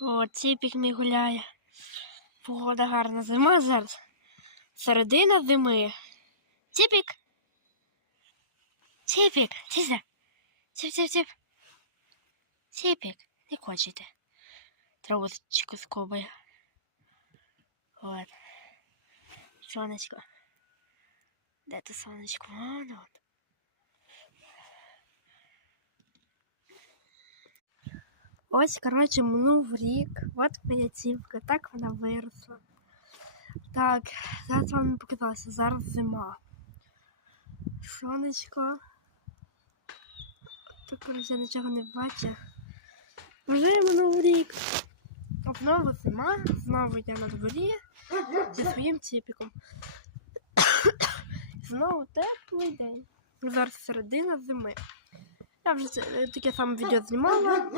О, ціпік мій гуляє. Погода гарна зима зараз. Середина зими. Ціпік. Ціпік, тіся. Ціп, ціп, ціп. Ціпік, не хочете. Травочку скобає. От. Сонечко. Де ти сонечко? Воно. Ось, коротше, минув рік. От моя цівка, так вона виросла. Так, зараз вам показалося, зараз зима. Сонечко. Так, коротше, я нічого не бачу. Вже минув рік. Знову зима, знову я на дворі зі своїм ціпіком. Знову теплий день. Зараз середина зими. Я вже таке саме відео знімала.